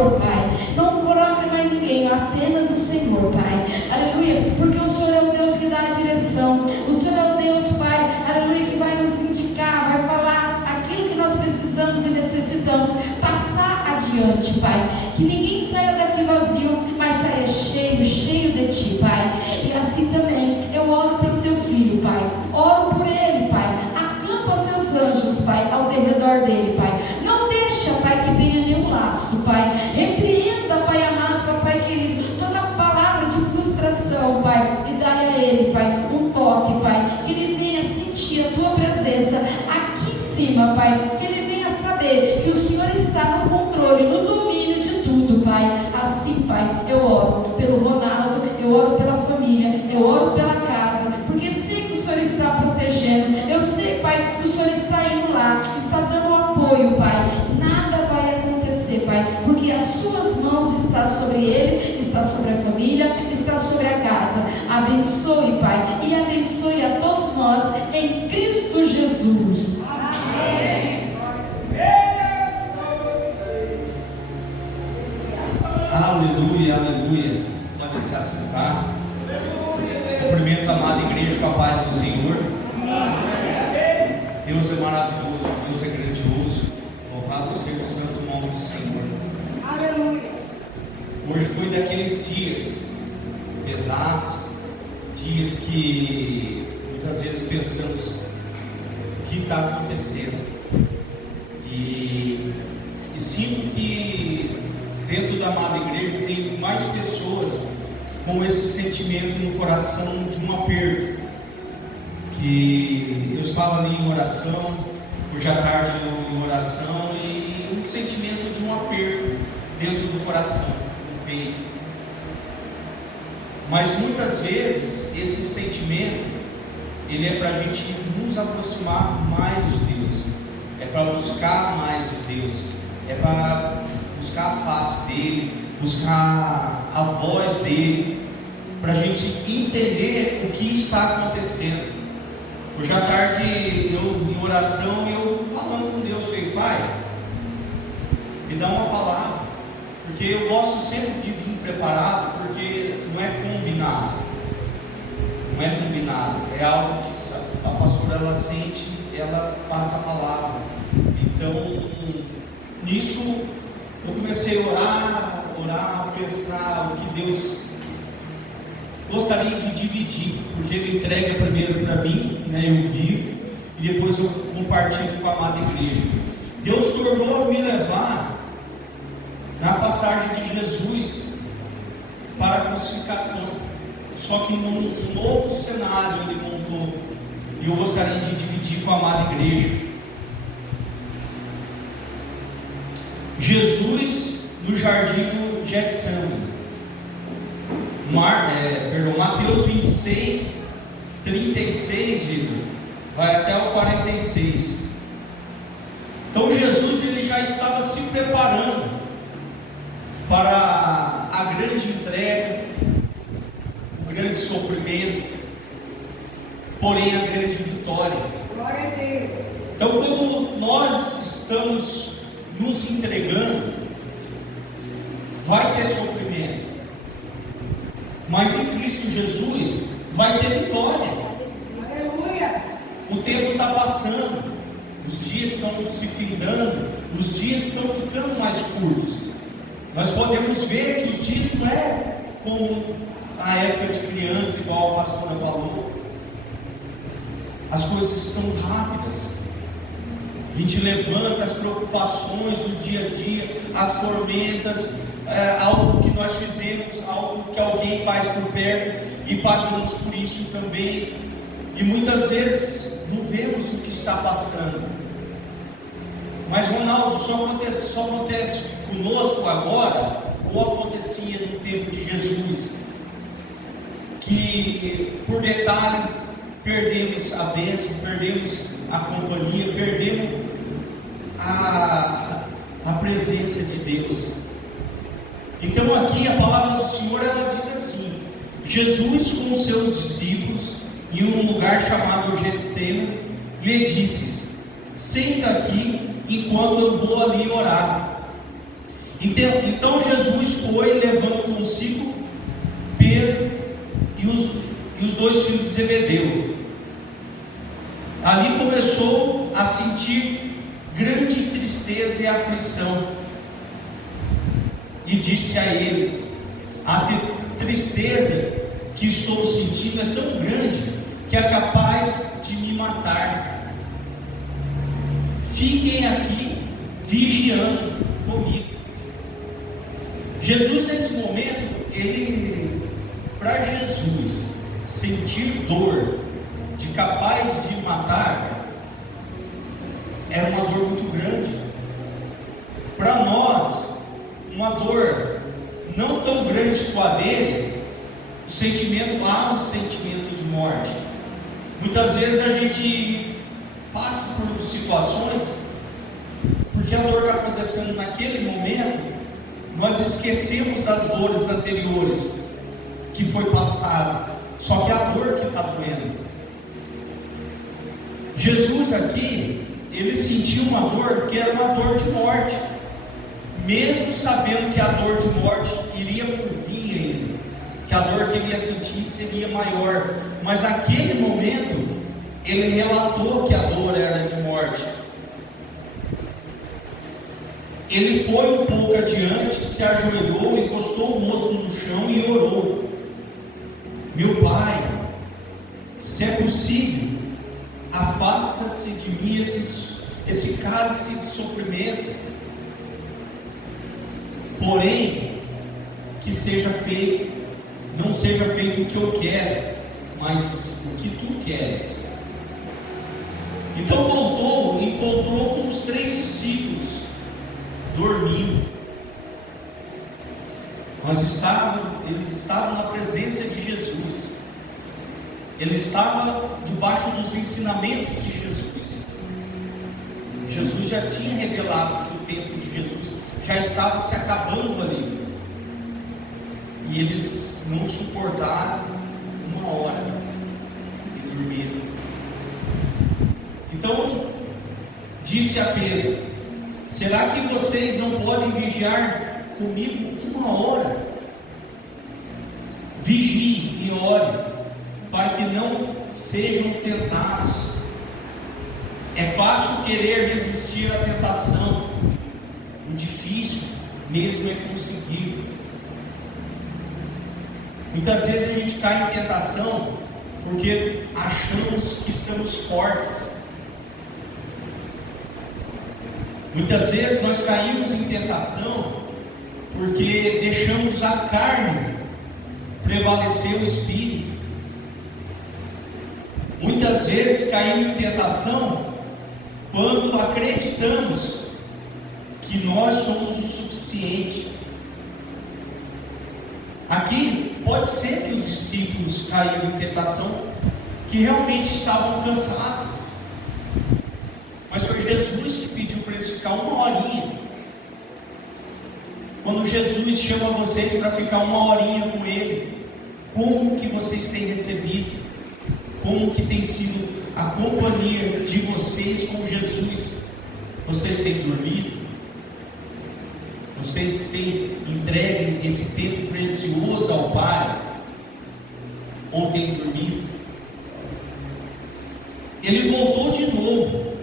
Senhor, Pai. Não coloque mais ninguém, apenas o Senhor, Pai. Aleluia, porque o Senhor é o Deus que dá a direção. O Senhor é o Deus, Pai, aleluia, que vai nos indicar, vai falar aquilo que nós precisamos e necessitamos passar adiante, Pai. Que ninguém saia daqui vazio, mas saia cheio, cheio de Ti, Pai. E assim também, eu oro pelo Teu Filho, Pai. Oro por ele, Pai. Acampa Seus anjos, Pai, ao derredor dele, Pai. Não deixa, Pai, que venha nenhum laço, Pai. Repreenda, Pai amado, Papai querido, toda palavra de frustração, Pai. E dai a ele, Pai, um toque, Pai. Que ele venha sentir a Tua presença aqui em cima, Pai. Que ele venha saber que o Senhor está no controle, no domínio de tudo, Pai. Assim, Pai, eu oro pelo Ronaldo, eu oro pela família, eu oro pela casa, porque sei que o Senhor está protegendo. Eu sei, Pai, que o Senhor está indo lá, está dando apoio, Pai. Nada vai acontecer, Pai, porque as Suas mãos estão sobre ele, está sobre a família, está sobre a casa. Abençoe, Pai, e abençoe a todos nós em Cristo Jesus. Amém. Aleluia, aleluia. Pode se assentar. Cumprimento a amada igreja com a paz do Senhor. Deus é maravilhoso, Deus é grandioso. Louvado seja o santo nome do Senhor. Aleluia. Hoje foi daqueles dias pesados, dias que muitas vezes pensamos o que está acontecendo. E sinto que dentro da amada igreja tem mais pessoas com esse sentimento no coração de um aperto. Que eu estava ali em oração, hoje à tarde em oração, e um sentimento de um aperto dentro do coração, no peito. Mas muitas vezes esse sentimento, ele é para a gente nos aproximar mais de Deus, é para buscar mais de Deus, é para buscar a face dele, buscar a voz dele, para a gente entender o que está acontecendo. Hoje à tarde, eu em oração, eu falando com Deus, falei: Pai, me dá uma palavra, porque eu gosto sempre de vir preparado, porque não é combinado, é algo que a pastora ela sente, ela passa a palavra. Então, nisso eu comecei a orar, pensar o que Deus gostaria de dividir, porque Ele entrega primeiro para mim, né, eu vivo, e depois eu compartilho com a amada igreja. Deus tornou a me levar na passagem de Jesus para a crucificação, só que num novo cenário Ele montou, e eu gostaria de dividir com a amada igreja. Jesus no jardim do Getsemane. Mateus 26, 36, Vitor, vai até o 46. Então Jesus ele já estava se preparando para a grande entrega, o grande sofrimento, porém a grande vitória. Glória a Deus. Então, quando nós estamos nos entregando, vai ter sofrimento, mas em Cristo Jesus vai ter vitória. Aleluia. O tempo está passando, os dias estão se findando, os dias estão ficando mais curtos. Nós podemos ver que os dias não é como a época de criança, igual a pastora falou. As coisas estão rápidas. A gente levanta as preocupações do dia a dia, as tormentas, algo que nós fizemos, algo que alguém faz por perto e pagamos por isso também. E muitas vezes não vemos o que está passando. Mas Ronaldo, só acontece conosco agora, ou acontecia no tempo de Jesus, que por detalhe perdemos a bênção, perdemos a companhia, perdemos a presença de Deus. Então aqui a palavra do Senhor ela diz assim: Jesus com os seus discípulos em um lugar chamado Getsemane lhe disse: senta aqui enquanto eu vou ali orar. Então Jesus foi levando consigo Pedro e os dois filhos de Zebedeu. Ali começou a sentir grande tristeza e aflição, e disse a eles: a tristeza que estou sentindo é tão grande que é capaz de me matar. Fiquem aqui vigiando comigo. Jesus, nesse momento, para Jesus sentir dor de capaz de matar, era uma dor muito grande. Para nós, uma dor não tão grande como a dele, há um sentimento de morte. Muitas vezes a gente passa por situações, porque a dor está acontecendo naquele momento, nós esquecemos das dores anteriores que foi passado, só que é a dor que está doendo. Jesus aqui, ele sentiu uma dor que era uma dor de morte, mesmo sabendo que a dor de morte iria por vir ainda, que a dor que ele ia sentir seria maior, mas naquele momento ele relatou que a dor era de morte. Ele foi um pouco adiante, se ajoelhou, encostou o rosto no chão e orou: meu Pai, se é possível, afasta-se de mim esse cálice de sofrimento, porém, que seja feito, não seja feito o que eu quero, mas o que tu queres. Então voltou e encontrou com os 3 discípulos dormindo. Eles estavam na presença de Jesus, eles estavam debaixo dos ensinamentos de Jesus. Jesus já tinha revelado que o tempo de Jesus já estava se acabando ali, e eles não suportaram 1 hora e dormiram. Então disse a Pedro: será que vocês não podem vigiar comigo 1 hora? Vigiem e orem, para que não sejam tentados. É fácil querer resistir à tentação, o difícil mesmo é conseguir. Muitas vezes a gente cai em tentação porque achamos que estamos fortes. Muitas vezes nós caímos em tentação porque deixamos a carne prevalecer o espírito. Muitas vezes caímos em tentação quando acreditamos que nós somos o suficiente. Aqui pode ser que os discípulos caíram em tentação, que realmente estavam cansados, mas foi Jesus que pediu para eles ficar 1 horinha. Quando Jesus chama vocês para ficar 1 horinha com Ele, como que vocês têm recebido? Como que tem sido a companhia de vocês com Jesus? Vocês têm dormido? Vocês têm entregue esse tempo precioso ao Pai? Ou têm dormido? Ele voltou de novo.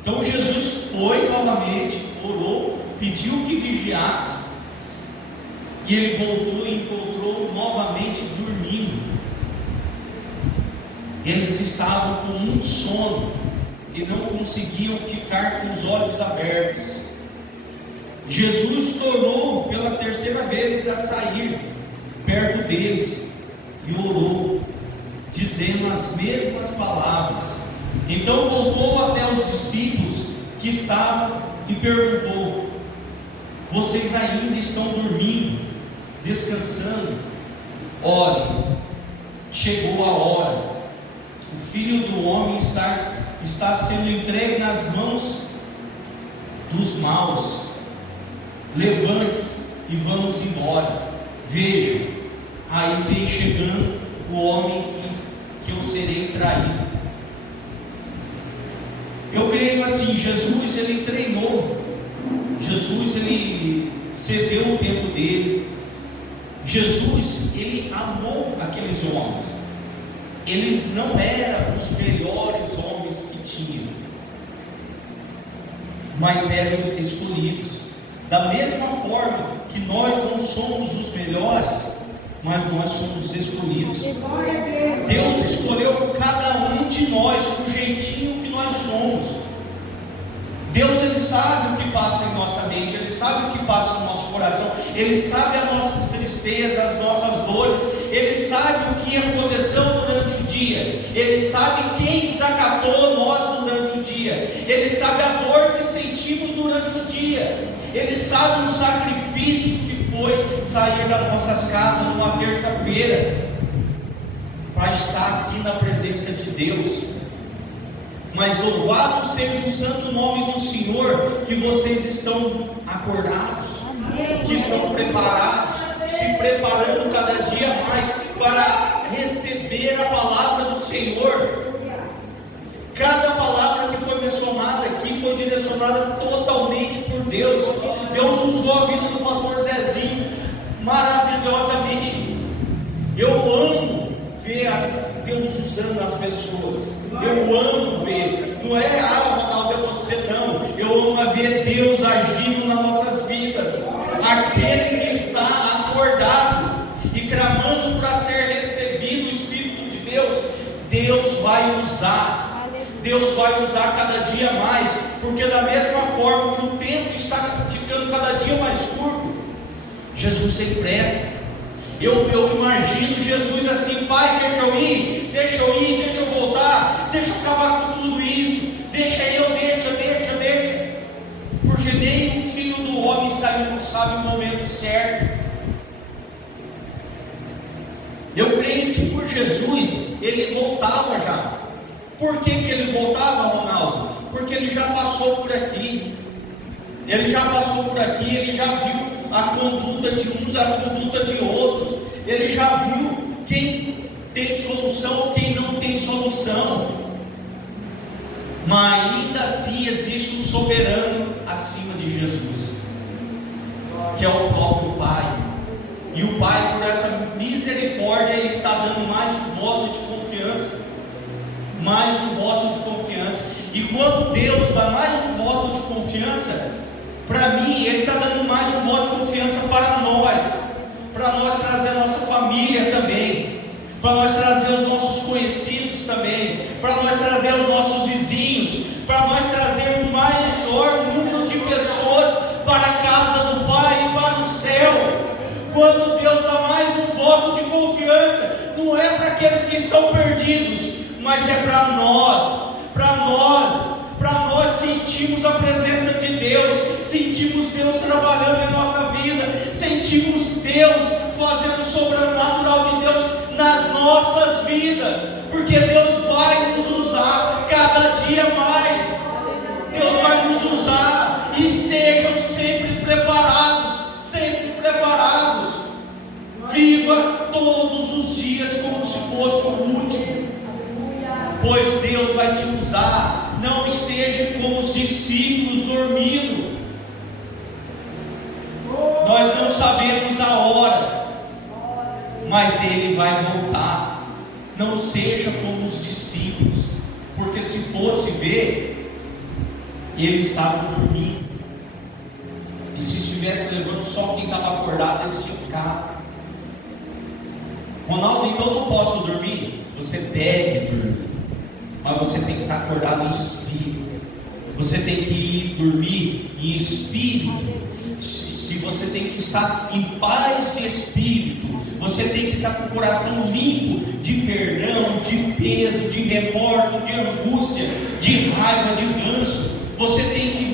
Então Jesus foi novamente, orou, pediu que vigiasse, e ele voltou e encontrou novamente dormindo. Eles estavam com muito sono e não conseguiam ficar com os olhos abertos. Jesus tornou pela 3ª vez a sair perto deles e orou, dizendo as mesmas palavras. Então voltou até os discípulos que estavam e perguntou: vocês ainda estão dormindo, descansando? Olhem, chegou a hora. O Filho do Homem está sendo entregue nas mãos dos maus. Levante-se e vamos embora. Vejam, aí vem chegando o homem que eu serei traído. Eu creio assim, Jesus ele treinou, Jesus ele cedeu o tempo dele. Jesus, ele amou aqueles homens. Eles não eram os melhores homens que tinham, mas eram os escolhidos. Da mesma forma que nós não somos os melhores, mas nós somos os escolhidos. Deus escolheu cada um de nós com o jeitinho que nós somos. Deus, ele sabe o que passa em nossa mente, ele sabe o que passa no nosso coração, ele sabe as nossas tristezas, as nossas dores, ele sabe o que aconteceu durante o dia, ele sabe quem desacatou nós durante o dia, ele sabe a dor que sentimos durante o dia, ele sabe o sacrifício que foi sair das nossas casas numa terça-feira para estar aqui na presença de Deus. Mas louvado seja o santo nome do Senhor, que vocês estão acordados, que estão preparados, se preparando cada dia mais para receber a palavra do Senhor. Cada palavra que foi mencionada aqui foi direcionada totalmente por Deus. Deus usou a vida do pastor Zezinho maravilhosamente. Eu amo ver Deus usando as pessoas. Eu amo ver. Não é Ronaldo, é você não. Eu amo ver Deus agindo nas nossas vidas. Aquele que está acordado e clamando para ser recebido o Espírito de Deus, Deus vai usar. Deus vai usar cada dia mais, porque da mesma forma que o tempo está ficando cada dia mais curto, Jesus tem pressa. Eu imagino Jesus assim: Pai, deixa eu ir, deixa eu voltar, deixa eu acabar com tudo isso, deixa, porque nem o Filho do Homem sabe o momento certo. Eu creio que por Jesus, ele voltava já. Por que ele voltava, Ronaldo? Porque ele já passou por aqui, ele já viu a conduta de uns, a conduta de outros, ele já viu quem tem solução ou quem não tem solução, mas ainda assim existe um soberano acima de Jesus, que é o próprio Pai, e o Pai, por essa misericórdia, ele está dando mais um voto de confiança, e quando Deus dá mais um voto de confiança, para mim, ele está dando mais um voto de confiança para nós trazer a nossa família também, para nós trazer os nossos conhecidos também, para nós trazer os nossos vizinhos, para nós trazer o maior número de pessoas para a casa do Pai e para o céu. Quando Deus dá mais um voto de confiança, não é para aqueles que estão perdidos, mas é para nós sentimos a presença de Deus, sentimos Deus trabalhando em nossa vida, sentimos Deus fazendo o sobrenatural de Deus nas nossas vidas, porque Deus vai nos usar cada dia mais. Deus vai nos usar. Estejam sempre preparados, viva todos os dias como se fosse o último, pois Deus vai te usar. Não esteja como os discípulos dormindo. Nós não sabemos a hora, mas Ele vai voltar. Não seja como os discípulos, porque se fosse ver, eles estavam dormindo, e se estivesse levando só quem estava acordado, eles tinham ficado. Ronaldo, então eu não posso dormir? Você deve dormir, mas você tem que estar acordado em espírito. Você tem que ir dormir em espírito. Se você tem que estar em paz de espírito, você tem que estar com o coração limpo de perdão, de peso, de remorso, de angústia, de raiva, de ranço. Você tem que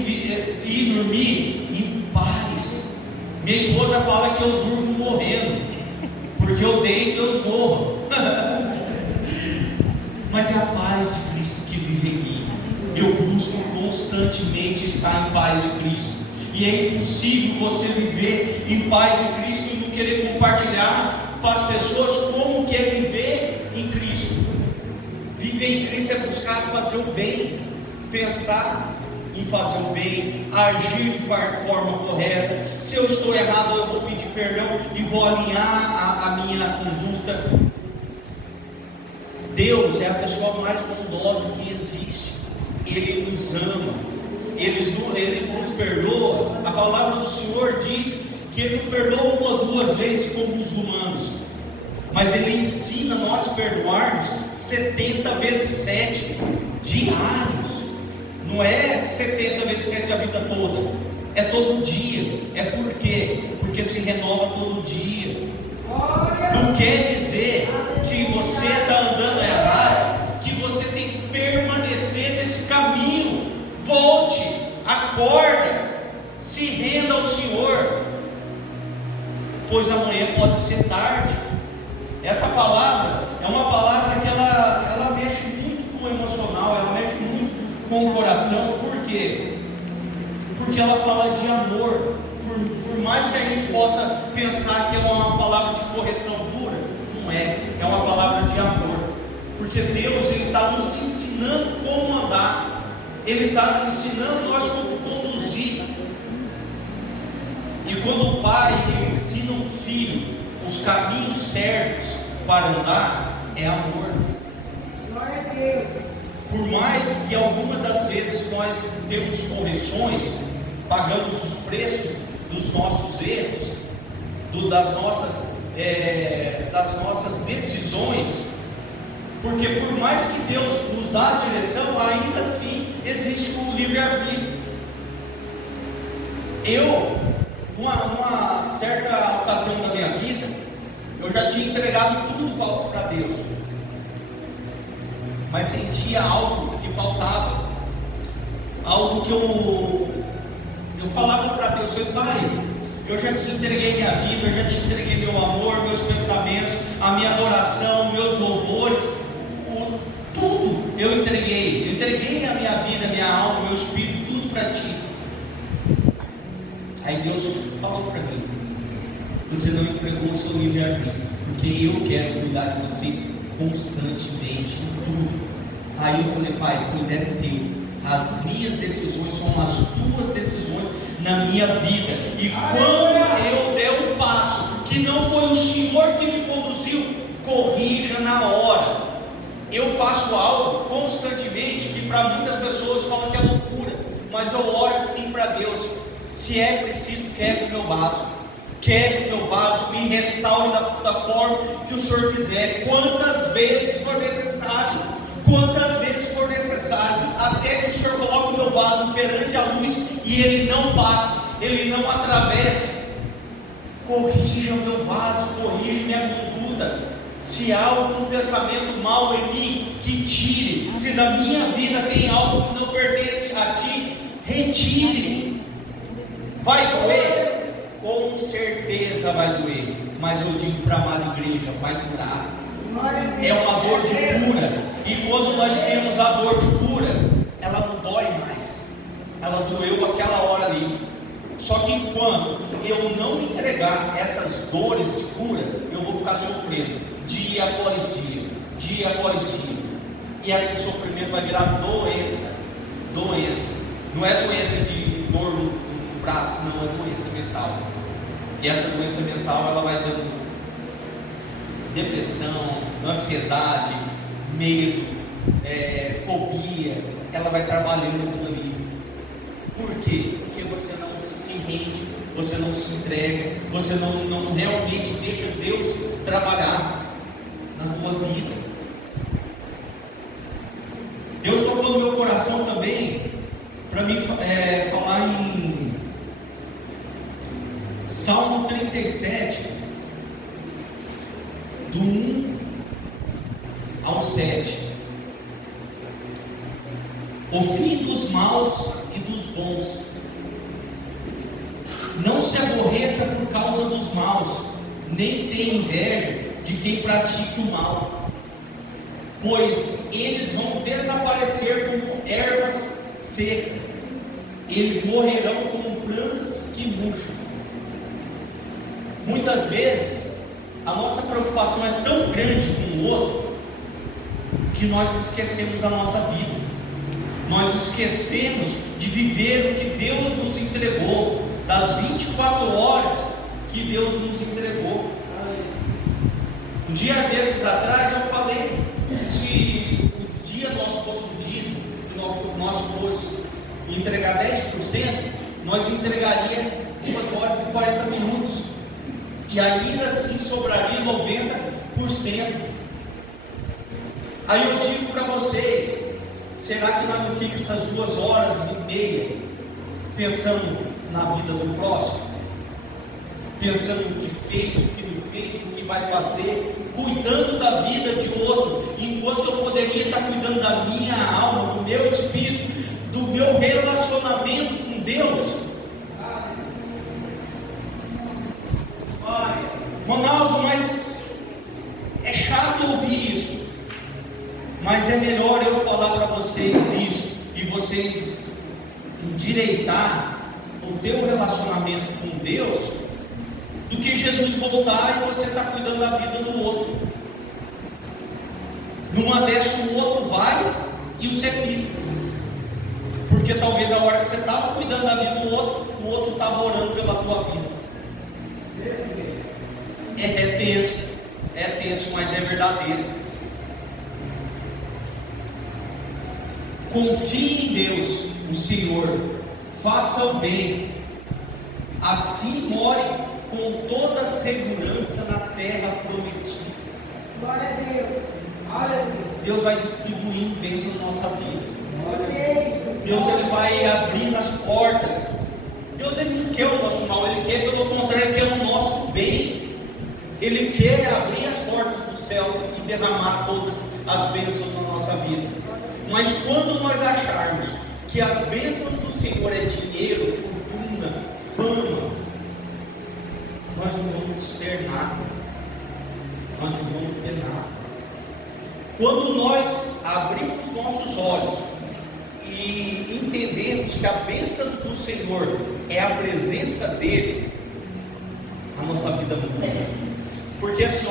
ir dormir em paz. Minha esposa fala que eu durmo morrendo, porque eu deito e eu morro. Mas é a paz de Cristo que vive em mim. Eu busco constantemente estar em paz de Cristo. E é impossível você viver em paz de Cristo e não querer compartilhar com as pessoas como que é viver em Cristo. Viver em Cristo é buscar fazer o bem, pensar em fazer o bem, agir de forma correta. Se eu estou errado, eu vou pedir perdão e vou alinhar a minha conduta. Deus é a pessoa mais bondosa que existe. Ele nos ama, Ele nos perdoa. A palavra do Senhor diz que Ele nos perdoa uma ou duas vezes como os humanos, mas Ele ensina nós perdoarmos 70 vezes 7 diários. Não é 70 vezes 7 a vida toda, é todo dia. É por quê? Porque se renova todo dia. Não quer dizer que você está andando errado, que você tem que permanecer nesse caminho. Volte, acorda, se renda ao Senhor, pois amanhã pode ser tarde. Essa palavra é uma palavra que ela mexe muito com o emocional, ela mexe muito com o coração. Por quê? Porque ela fala de amor. Por mais que a gente possa pensar que é uma palavra de correção pura, não é. É uma palavra de amor. Porque Deus, Ele está nos ensinando como andar. Ele está ensinando nós como conduzir. E quando o pai ele ensina um filho os caminhos certos para andar, é amor. Glória a Deus. Por mais que algumas das vezes nós temos correções, pagamos os preços dos nossos erros, das nossas decisões, porque por mais que Deus nos dá a direção, ainda assim existe o livre-arbítrio. Uma certa ocasião da minha vida, eu já tinha entregado tudo para Deus, mas sentia algo que faltava, algo que eu falava para Deus: Pai, eu já te entreguei minha vida, eu já te entreguei meu amor, meus pensamentos, a minha adoração, meus louvores, tudo eu entreguei a minha vida, minha alma, meu espírito, tudo para Ti. Aí Deus falou para mim: você não entregou o seu livre-arbítrio, porque eu quero cuidar de você constantemente, em tudo. Aí eu falei: Pai, pois é teu. As minhas decisões são as tuas decisões na minha vida. E quando eu der um passo que não foi o Senhor que me conduziu, corrija na hora. Eu faço algo constantemente que para muitas pessoas falam que é loucura, mas eu oro assim para Deus: se é preciso, quebre o meu vaso, me restaure da forma que o Senhor quiser, quantas vezes for necessário, até que o Senhor coloque o meu vaso perante a luz e ele não passe, ele não atravesse. Corrija o meu vaso, corrija minha conduta. Se há algum pensamento mau em mim, que tire. Se na minha vida tem algo que não pertence a Ti, retire. Vai doer? Com certeza vai doer, mas eu digo para a amada igreja: vai curar. É uma dor de cura. E quando nós temos a dor de cura, ela não dói mais. Ela doeu aquela hora ali. Só que enquanto eu não entregar essas dores de cura, eu vou ficar sofrendo dia após dia após dia. E esse sofrimento vai virar doença. Não é doença de dor no braço, não, é doença mental. E essa doença mental, ela vai dando depressão, ansiedade, medo, fobia. Ela vai trabalhando aquilo ali. Por quê? Porque você não se rende, você não se entrega, você não realmente deixa Deus trabalhar na tua vida. Deus tocou no meu coração também para me falar em Salmo 37, do 1 ao 7. O fim dos maus e dos bons. Não se aborreça por causa dos maus, nem tenha inveja de quem pratica o mal, pois eles vão desaparecer como ervas secas, eles morrerão como plantas que murcham. Muitas vezes a nossa preocupação é tão grande com o outro que nós esquecemos da nossa vida, nós esquecemos de viver o que Deus nos entregou, das 24 horas que Deus nos entregou. Um dia desses atrás eu falei que se o dia nosso fosse um dízimo, que nós fosse entregar 10%, nós entregaria 2 horas e 40 minutos, e ainda assim sobraria 90%. Aí eu digo para vocês, será que nós não ficamos essas 2 horas e meia pensando na vida do próximo? Pensando no que fez, o que não fez, o que vai fazer, cuidando da vida de outro, enquanto eu poderia estar cuidando da minha alma, do meu espírito, do meu relacionamento com Deus. Ronaldo, mas é chato ouvir isso, mas é melhor eu falar para vocês isso e vocês endireitar o teu relacionamento com Deus, do que Jesus voltar e você está cuidando da vida do outro. Numa dessas o outro vai e você fica, porque talvez a hora que você estava cuidando da vida do outro, o outro estava orando pela tua vida. É tenso, mas é verdadeiro. Confie em Deus, o Senhor, faça o bem, assim more com toda segurança na terra prometida. Glória a Deus. Deus vai distribuindo bênçãos na nossa vida. Glória Deus ele vai abrindo as portas. Deus ele não quer o nosso mal, ele quer, pelo contrário, ele quer o nosso bem. Ele quer abrir as portas do céu e derramar todas as bênçãos na nossa vida. Mas quando nós acharmos que as bênçãos do Senhor é dinheiro, fortuna, fama, nós não vamos ter nada. Nós não vamos ter nada. Quando nós abrimos nossos olhos e entendemos que a bênção do Senhor é a presença dele, a nossa vida muda. Porque assim,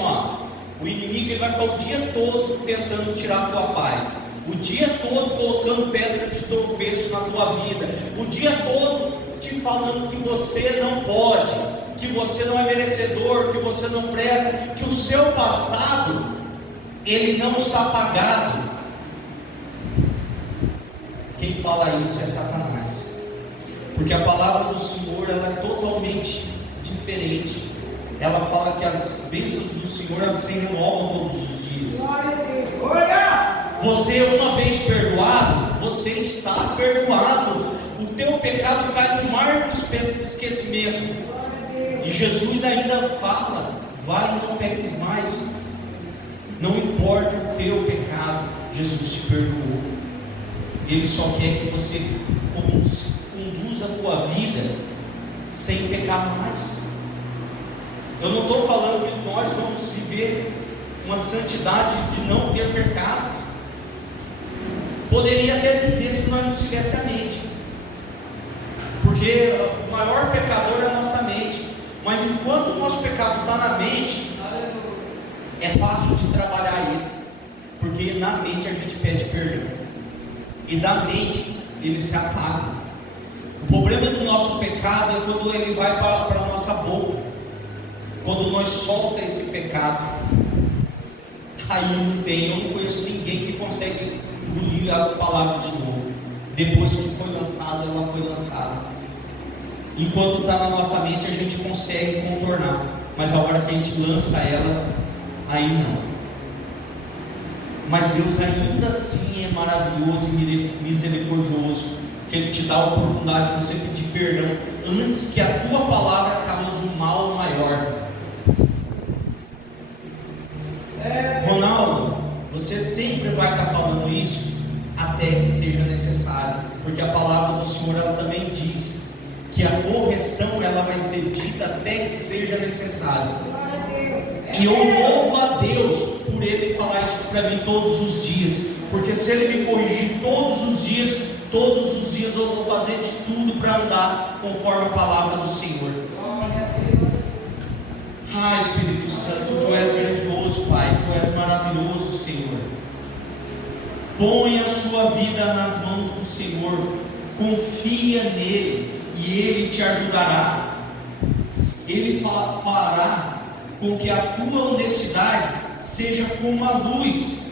o inimigo ele vai ficar o dia todo tentando tirar a tua paz, o dia todo colocando pedra de tropeço na tua vida, o dia todo te falando que você não pode, que você não é merecedor, que você não presta, que o seu passado ele não está apagado. Quem fala isso é Satanás, porque a palavra do Senhor ela é totalmente diferente. Ela fala que as bênçãos do Senhor elas se renovam todos os dias. Você uma vez perdoado, você está perdoado. O teu pecado cai no mar do esquecimento. E Jesus ainda fala: vai e não peques mais. Não importa o teu pecado, Jesus te perdoou. Ele só quer que você conduza a tua vida sem pecar mais. Eu não estou falando que nós vamos viver uma santidade de não ter pecado. Poderia até viver se nós não tivéssemos a mente, porque o maior pecador é a nossa mente. Mas enquanto o nosso pecado está na mente, é fácil de trabalhar ele, porque na mente a gente pede perdão, e da mente ele se apaga. O problema do nosso pecado é quando ele vai para a nossa boca. Quando nós soltamos esse pecado, aí eu não conheço ninguém que consegue engolir a palavra de novo. Depois que foi lançada, ela foi lançada. Enquanto está na nossa mente, a gente consegue contornar, mas a hora que a gente lança ela, aí não. Mas Deus ainda assim é maravilhoso e misericordioso, que Ele te dá a oportunidade de você pedir perdão antes que a tua palavra cause um mal maior. Ronaldo, você sempre vai estar falando isso até que seja necessário, porque a palavra do Senhor ela também diz que a correção ela vai ser dita até que seja necessário. E eu louvo a Deus por Ele falar isso para mim todos os dias, porque se Ele me corrigir todos os dias eu vou fazer de tudo para andar conforme a palavra do Senhor. Ah, Espírito Santo, Tu és grandioso, Pai, Tu és maravilhoso, Senhor. Põe a sua vida nas mãos do Senhor. confia nele e ele te ajudará. Ele fará com que a tua honestidade seja como a luz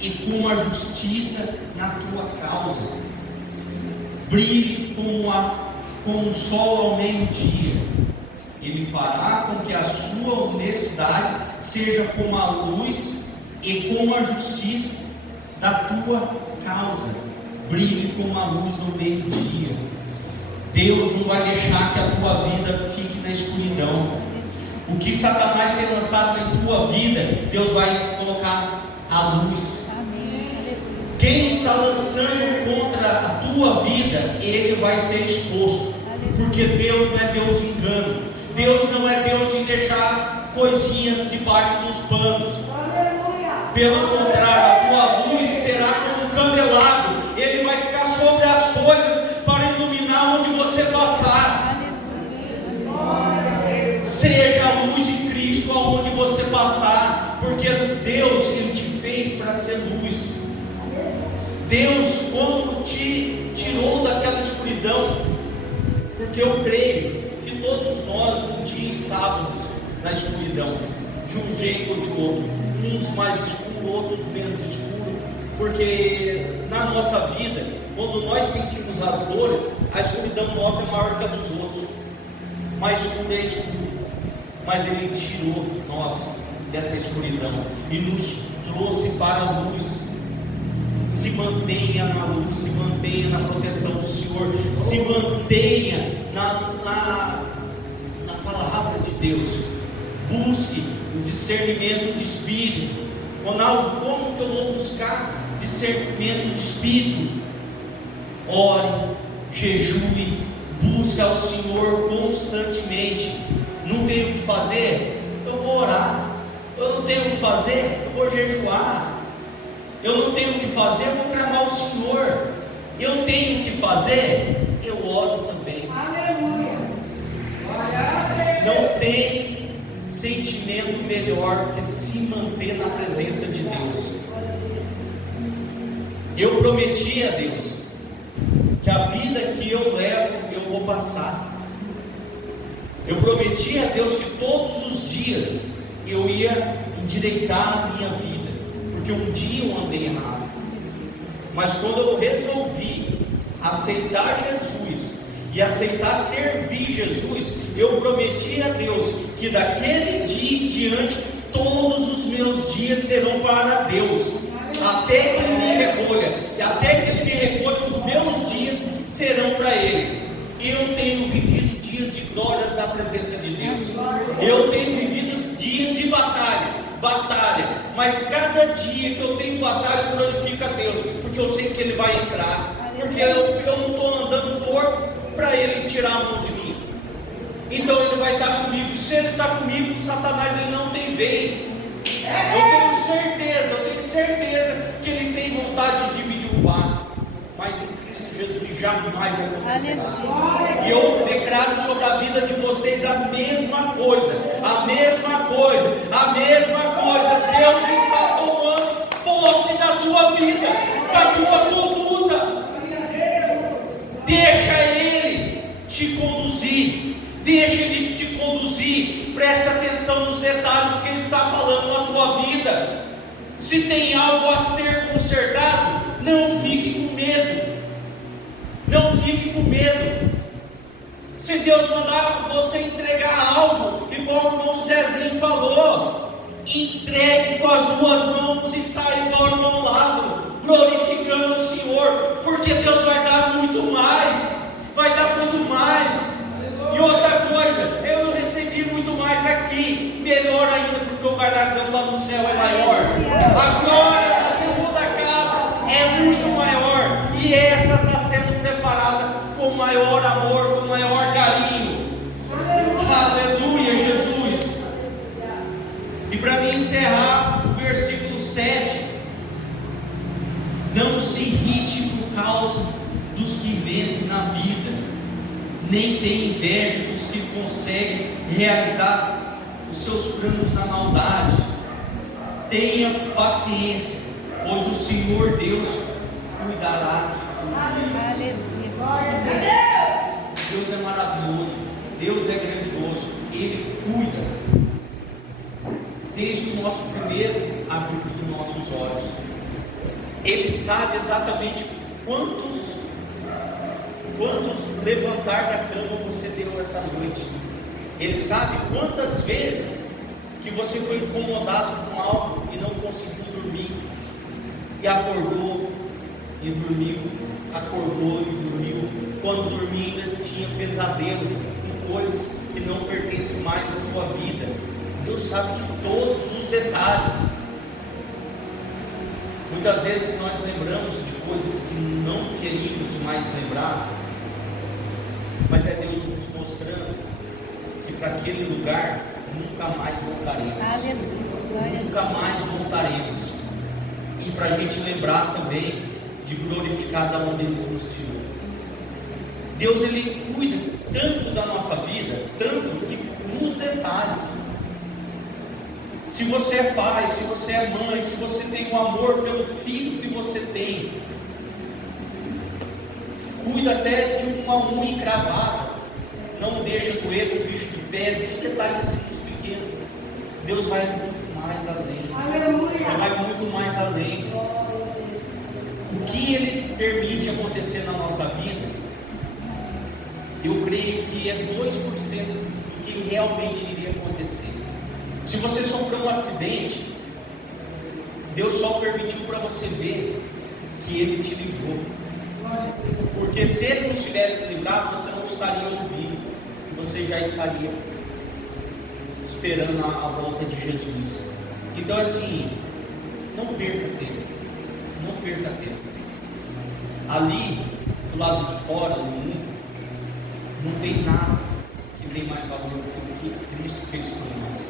e como a justiça na tua causa. Brilhe como o sol ao meio-dia. Ele fará com que a sua honestidade seja como a luz e como a justiça da tua causa. Brilhe como a luz no meio-dia. Deus não vai deixar que a tua vida fique na escuridão. O que Satanás tem lançado em tua vida, Deus vai colocar a luz. Quem está lançando contra a tua vida, ele vai ser exposto. Porque Deus não é Deus de engano. Deus não é Deus de deixar coisinhas debaixo dos panos. Pelo contrário, a tua luz será como um candelabro. Ele vai ficar sobre as coisas para iluminar onde você passar. Seja a luz de Cristo aonde você passar, porque Deus, Ele te fez para ser luz. Deus, quando te tirou daquela escuridão, porque eu creio que todos nós um dia estávamos na escuridão, de um jeito ou de outro, uns mais escuros, outros menos escuros, porque na nossa vida, quando nós sentimos as dores, a escuridão nossa é maior que a dos outros. Mais escuro é escuro, mas Ele tirou nós dessa escuridão e nos trouxe para a luz. Se mantenha na luz, se mantenha na proteção do Senhor, se mantenha na palavra de Deus. Busque o discernimento de espírito. Ronaldo, como que eu vou buscar discernimento de espírito? Ore, jejue, busque ao Senhor constantemente. Não tenho o que fazer? Eu vou orar. Eu não tenho o que fazer? Eu vou jejuar. Eu não tenho o que fazer? Eu vou clamar ao Senhor. Eu tenho o que fazer? Eu oro também. Aleluia. Não tem sentimento melhor que se manter na presença de Deus. Eu prometi a Deus que a vida que eu levo, eu vou passar. Eu prometi a Deus que todos os dias eu ia endireitar a minha vida, porque um dia eu andei errado. Mas quando eu resolvi aceitar Jesus e aceitar servir Jesus, eu prometi a Deus que daquele dia em diante todos os meus dias serão para Deus, até que Ele me recolha, e até que Ele me recolha, os meus dias serão para Ele. Eu tenho vivido dias de glórias na presença de Deus. Eu tenho vivido dias de batalha, mas cada dia que eu tenho batalha, glorifica a Deus, porque eu sei que Ele vai entrar, porque eu não estou andando torto para Ele tirar a mão de mim. Então Ele vai estar comigo. Se Ele está comigo, Satanás ele não tem vez. Eu tenho certeza que Ele tem vontade de me derrubar, mas em Cristo Jesus jamais acontecerá. E eu declaro sobre a vida de vocês a mesma coisa. Deus está tomando posse da tua vida, da tua conduta. Deixa Ele te conduzir. Preste atenção nos detalhes que Ele está falando na tua vida. Se tem algo a ser consertado, não fique com medo. Se Deus mandar você entregar algo, igual o irmão Zezinho falou, entregue com as duas mãos e saia igual o irmão Lázaro, glorificando o Senhor, porque Deus vai dar muito mais. E outra coisa, eu não recebi muito mais aqui, melhor ainda, porque o galardão lá no céu é maior. A glória da segunda casa é muito maior, e essa está sendo preparada com maior amor, com maior carinho. Aleluia, Jesus. E para mim encerrar, o versículo 7: não se irrite por causa dos que vencem na vida, nem tem inveja dos que conseguem realizar os seus planos na maldade. Tenha paciência, pois o Senhor Deus cuidará de tudo isso. Glória a Deus. Deus é maravilhoso, Deus é grandioso, Ele cuida desde o nosso primeiro abrir dos nossos olhos. Ele sabe exatamente quantos levantar da cama você deu essa noite. Ele sabe quantas vezes que você foi incomodado com algo e não conseguiu dormir, e acordou e dormiu, acordou e dormiu. Quando dormia ainda tinha pesadelo com coisas que não pertencem mais à sua vida. Deus sabe de todos os detalhes. Muitas vezes nós lembramos de coisas que não queríamos mais lembrar, mas é Deus nos mostrando que para aquele lugar nunca mais voltaremos. Aleluia. Nunca mais voltaremos. E para a gente lembrar também de glorificar da onde Ele nos tirou. Deus, Ele cuida tanto da nossa vida, tanto que nos detalhes. Se você é pai, se você é mãe, se você tem um amor pelo filho que você tem, cuida até de uma unha encravada, não deixa doer o bicho de pedra, de detalhezinhos pequenos. Deus vai muito mais além. Aleluia. Ele vai muito mais além. O que Ele permite acontecer na nossa vida, eu creio que é 2% do que realmente iria acontecer. Se você sofreu um acidente, Deus só permitiu para você ver que Ele te livrou. Porque se Ele não tivesse livrado, você não estaria ouvindo, você já estaria esperando a volta de Jesus. Então assim, não perca tempo, não perca tempo. Ali, do lado de fora, no mundo, não tem nada que tem mais valor do que o que Cristo fez por nós,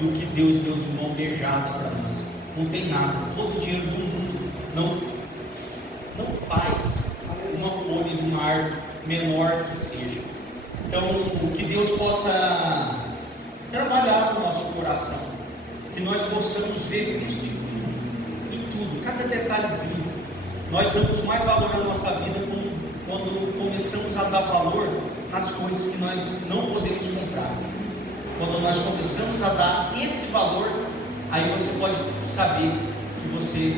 e o que Deus deu de mão beijada para nós. Não tem nada. Todo o dinheiro do mundo não faz uma folha de uma árvore, menor que seja. Então, o que Deus possa trabalhar no nosso coração, que nós possamos ver Cristo em tudo, cada detalhezinho. Nós damos mais valor à nossa vida quando começamos a dar valor nas coisas que nós não podemos comprar. Quando nós começamos a dar esse valor, aí você pode saber que você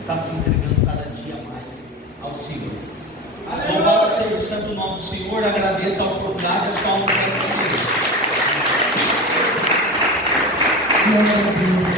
está se entregando cada dia mais ao Senhor. Louvado seja o santo nome do Senhor. Agradeço a oportunidade, as palmas para o Senhor. Glória a Deus.